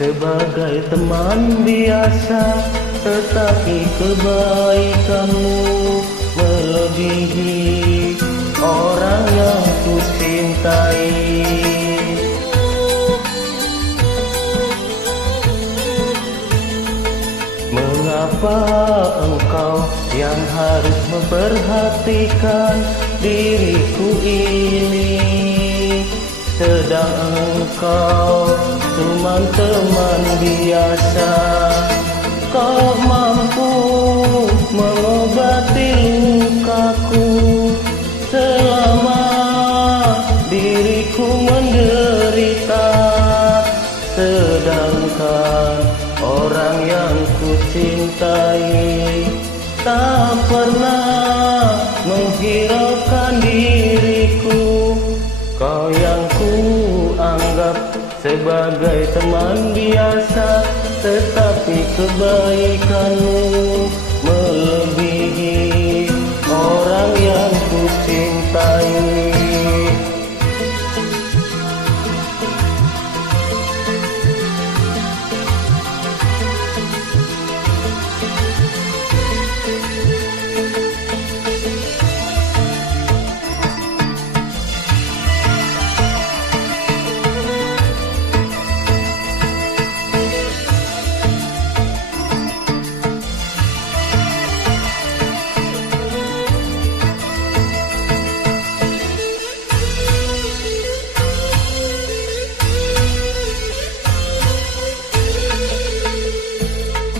sebagai teman biasa, tetapi kebaikanmu melebihi orang yang ku cintai. Mengapa engkau yang harus memperhatikan diriku ini, sedang engkau cuma teman biasa? Kau mampu mengobati lukaku selama diriku menderita, sedangkan orang yang ku cintai tak pernah menghiraukan diriku. Kau yang ku anggap sebagai teman biasa, tetapi kebaikanmu melebihi orang yang ku cintai.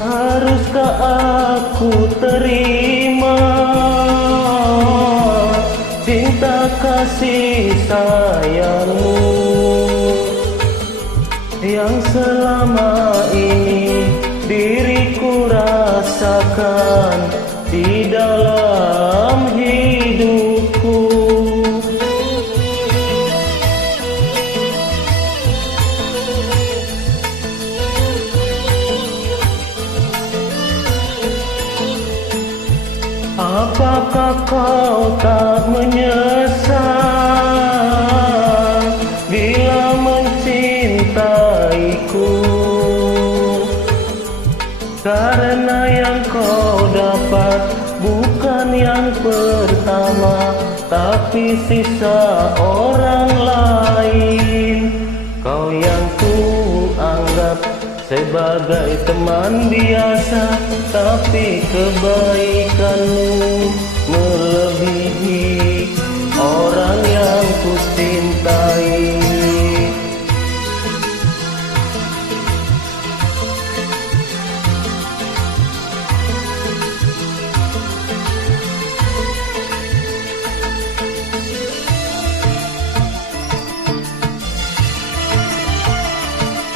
Haruskah aku terima cinta kasih sayangmu yang selama ini diriku rasakan di dalam hidupku? Apakah kau tak menyesal bila mencintaiku? Karena yang kau dapat bukan yang pertama, tapi sisa orang lain. Kau yang ku anggap sebagai teman biasa, tapi kebaikanmu melebihi orang yang ku cintai.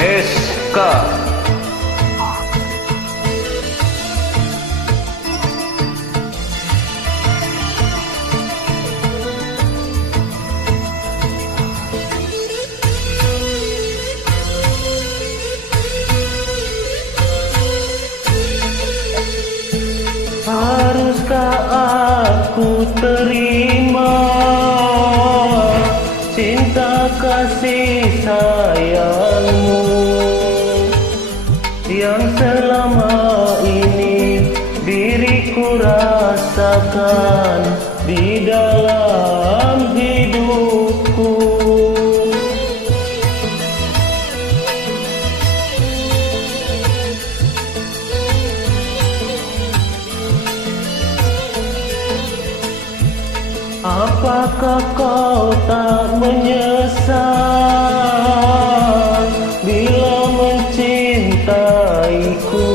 SK Haruskah aku terima cinta kasih sayangmu yang selama ini diriku rasakan di dalam hidupku? Apakah kau tak menyesal bila mencintaiku?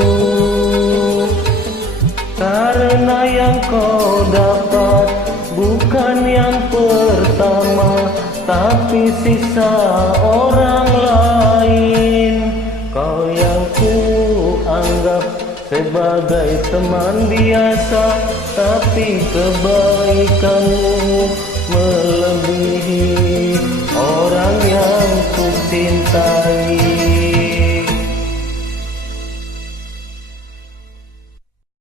Karena yang kau dapat bukan yang pertama, tapi sisa orang lain. Kau yang ku anggap sebagai teman biasa, tapi kebaikanmu melebihi orang yang ku cintai.